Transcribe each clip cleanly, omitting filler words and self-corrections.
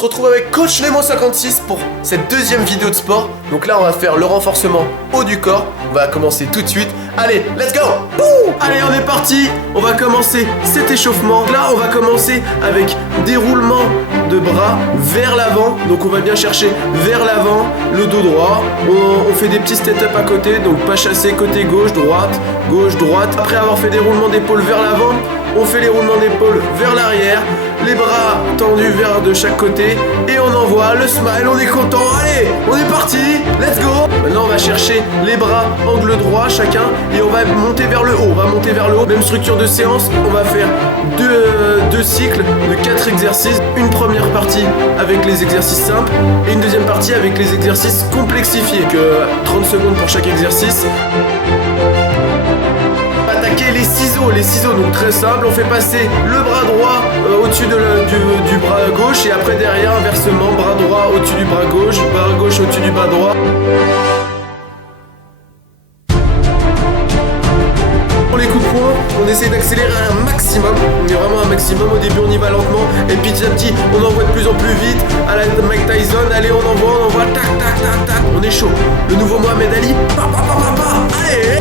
se retrouve avec Coach Nemo56 pour cette deuxième vidéo de sport. Donc là on va faire le renforcement haut du corps. On va commencer tout de suite. Allez, let's go. Bouh. Allez, on est parti. On va commencer cet échauffement. Là on va commencer avec des roulements de bras vers l'avant. Donc on va bien chercher vers l'avant, le dos droit. On fait des petits step-up à côté. Donc pas chasser côté gauche, droite, gauche, droite. Après avoir fait des roulements d'épaule vers l'avant, on fait les roulements d'épaule vers l'arrière, les bras tendus vers de chaque côté et on envoie le smile, on est content, allez, on est parti, let's go. Maintenant on va chercher les bras angle droit chacun et on va monter vers le haut, même structure de séance, on va faire deux cycles de 4 exercices, une première partie avec les exercices simples et une deuxième partie avec les exercices complexifiés, que 30 secondes pour chaque exercice. Les ciseaux, donc très simple, on fait passer le bras droit au-dessus du bras gauche et après derrière inversement, bras droit au-dessus du bras gauche au-dessus du bras droit. Pour les coups de poing, on essaie d'accélérer un maximum, on est vraiment un maximum, au début on y va lentement et petit à petit on envoie de plus en plus vite à la Mike Tyson, allez on envoie, tac tac tac tac, on est chaud, le nouveau Mohamed Ali, allez.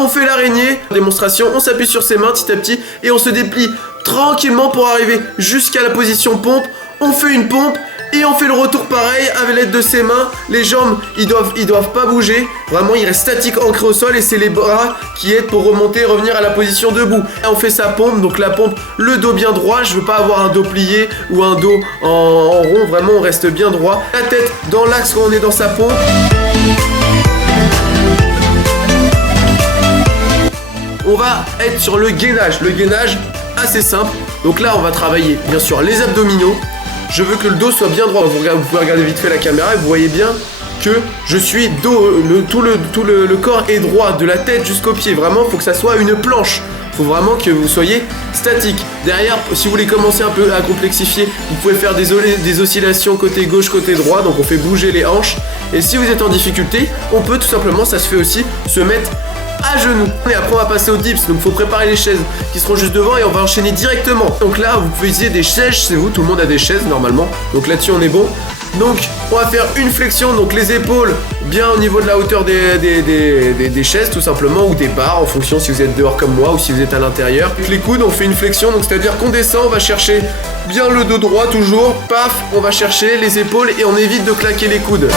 On fait l'araignée, démonstration, on s'appuie sur ses mains petit à petit et on se déplie tranquillement pour arriver jusqu'à la position pompe. On fait une pompe et on fait le retour pareil avec l'aide de ses mains. Les jambes, ils doivent pas bouger. Vraiment, ils restent statiques, ancrés au sol et c'est les bras qui aident pour remonter et revenir à la position debout. Et on fait sa pompe, donc la pompe, le dos bien droit. Je veux pas avoir un dos plié ou un dos en rond. Vraiment, on reste bien droit. La tête dans l'axe quand on est dans sa pompe. On va être sur le gainage assez simple. Donc là on va travailler bien sûr les abdominaux. Je veux que le dos soit bien droit. Vous pouvez regarder vite fait la caméra et vous voyez bien que je suis dos, tout le corps est droit, de la tête jusqu'aux pieds. Vraiment il faut que ça soit une planche. Il faut vraiment que vous soyez statique. Derrière, si vous voulez commencer un peu à complexifier, vous pouvez faire des oscillations côté gauche, côté droit. Donc on fait bouger les hanches. Et si vous êtes en difficulté, on peut tout simplement, ça se fait aussi, se mettre à genoux. Et après on va passer aux dips, donc il faut préparer les chaises qui seront juste devant et on va enchaîner directement. Donc là vous pouvez utiliser des chaises chez vous, tout le monde a des chaises normalement, donc là-dessus on est bon. Donc on va faire une flexion, donc les épaules bien au niveau de la hauteur des chaises tout simplement, ou des barres en fonction si vous êtes dehors comme moi ou si vous êtes à l'intérieur. Avec les coudes on fait une flexion, donc c'est à dire qu'on descend, on va chercher bien le dos droit toujours, paf, on va chercher les épaules et on évite de claquer les coudes.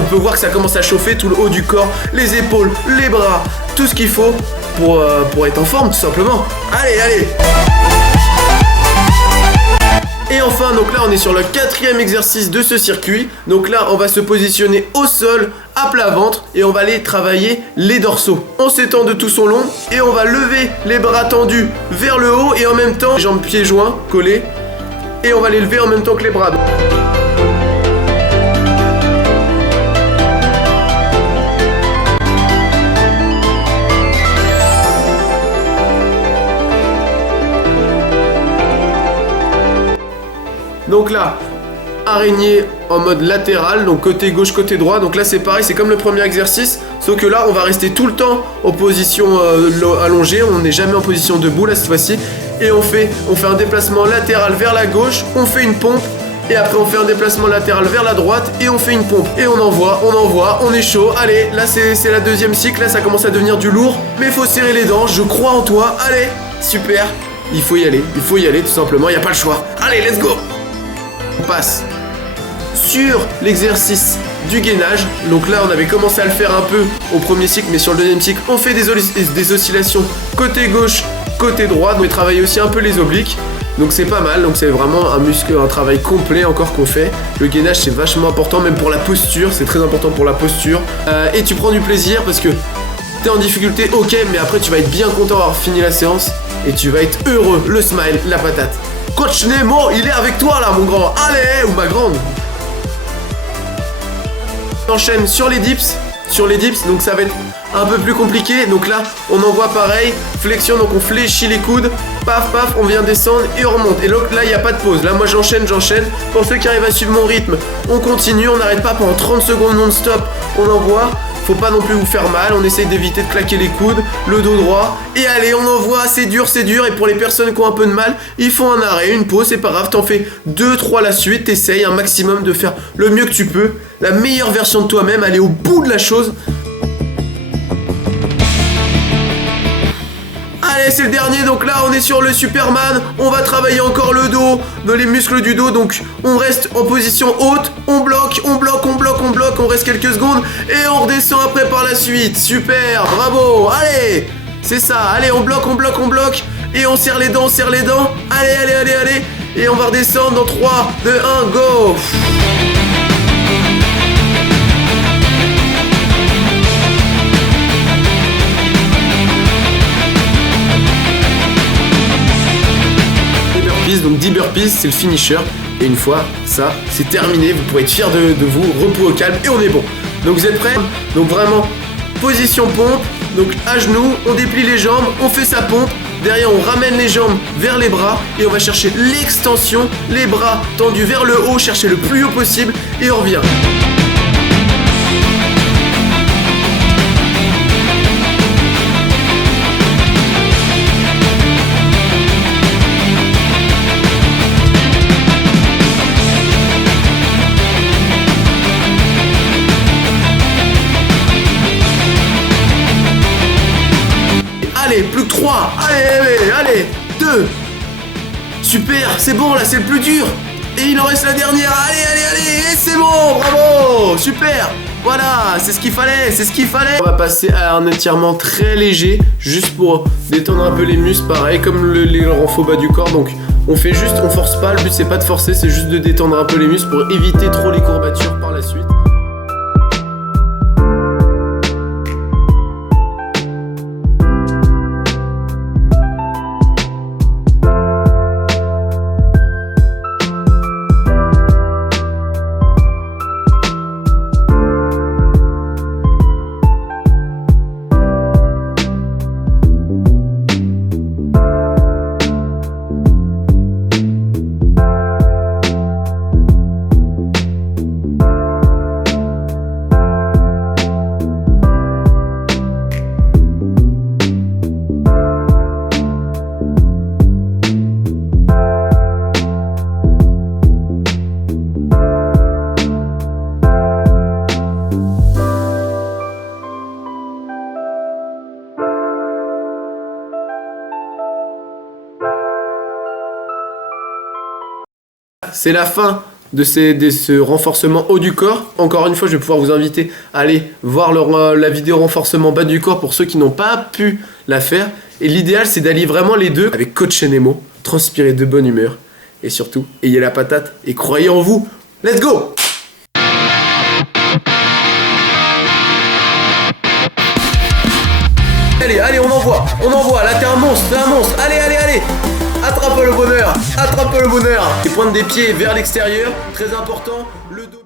On peut voir que ça commence à chauffer tout le haut du corps, les épaules, les bras, tout ce qu'il faut pour être en forme tout simplement. Allez. Et enfin, donc là on est sur le 4e exercice de ce circuit. Donc là on va se positionner au sol, à plat ventre, et on va aller travailler les dorsaux. On s'étend de tout son long et on va lever les bras tendus vers le haut et en même temps, les jambes pieds joints collés, et on va les lever en même temps que les bras. Donc là, araignée en mode latéral, donc côté gauche, côté droit. Donc là c'est pareil, c'est comme le premier exercice, sauf que là on va rester tout le temps en position allongée, on n'est jamais en position debout là cette fois-ci. Et on fait un déplacement latéral vers la gauche, on fait une pompe, et après on fait un déplacement latéral vers la droite, et on fait une pompe. Et on envoie, on est chaud, allez, là c'est la deuxième cycle, là ça commence à devenir du lourd, mais il faut serrer les dents, je crois en toi, allez, super, il faut y aller tout simplement, il n'y a pas le choix. Allez, let's go. On passe sur l'exercice du gainage. Donc là on avait commencé à le faire un peu au premier cycle, mais sur le deuxième cycle on fait des oscillations côté gauche, côté droit. Donc on travaille aussi un peu les obliques, donc c'est pas mal. Donc c'est vraiment un travail complet encore qu'on fait. Le gainage c'est vachement important, même pour la posture, c'est très important pour la posture. Et tu prends du plaisir parce que t'es en difficulté, ok, mais après tu vas être bien content d'avoir fini la séance et tu vas être heureux, le smile, la patate. Coach Nemo, il est avec toi là mon grand, allez, ou ma grande. On enchaîne sur les dips, donc ça va être un peu plus compliqué. Donc là on envoie pareil, flexion, donc on fléchit les coudes, paf, on vient descendre et on remonte. Et donc là il n'y a pas de pause, là moi j'enchaîne. Pour ceux qui arrivent à suivre mon rythme, on continue, on n'arrête pas pendant 30 secondes non-stop, on envoie, faut pas non plus vous faire mal, on essaye d'éviter de claquer les coudes, le dos droit, et allez, on envoie, c'est dur, et pour les personnes qui ont un peu de mal, ils font un arrêt, une pause, c'est pas grave, t'en fais 2-3 la suite, t'essayes un maximum de faire le mieux que tu peux, la meilleure version de toi-même, aller au bout de la chose. Allez, c'est le dernier, donc là on est sur le Superman, on va travailler encore le dos, dans les muscles du dos, donc on reste en position haute, on bloque, on reste quelques secondes et on redescend après par la suite. Super, bravo, allez, c'est ça, allez, on bloque et on serre les dents, allez, et on va redescendre dans 3, 2, 1, go. Donc 10 burpees, c'est le finisher. Et une fois ça, c'est terminé. Vous pourrez être fiers de vous. Repos au calme et on est bon. Donc vous êtes prêts? Donc vraiment, position pompe. Donc à genoux, on déplie les jambes, on fait sa pompe. Derrière, on ramène les jambes vers les bras et on va chercher l'extension. Les bras tendus vers le haut, chercher le plus haut possible et on revient. Allez, plus que 3. Allez, 2. Super, c'est bon là, c'est le plus dur. Et il en reste la dernière. Allez, et c'est bon, bravo, super. Voilà, c'est ce qu'il fallait, On va passer à un étirement très léger, juste pour détendre un peu les muscles, pareil comme les renforts bas du corps. Donc on fait juste, on force pas, le but c'est pas de forcer, c'est juste de détendre un peu les muscles pour éviter trop les courbatures par la suite. C'est la fin de ce renforcement haut du corps. Encore une fois, je vais pouvoir vous inviter à aller voir la vidéo renforcement bas du corps pour ceux qui n'ont pas pu la faire. Et l'idéal, c'est d'allier vraiment les deux avec coach Nemo, transpirer de bonne humeur. Et surtout, ayez la patate et croyez en vous. Let's go! Allez, on envoie, là t'es un monstre, allez, attrape le bonheur, les pointes des pieds vers l'extérieur, très important, le dos.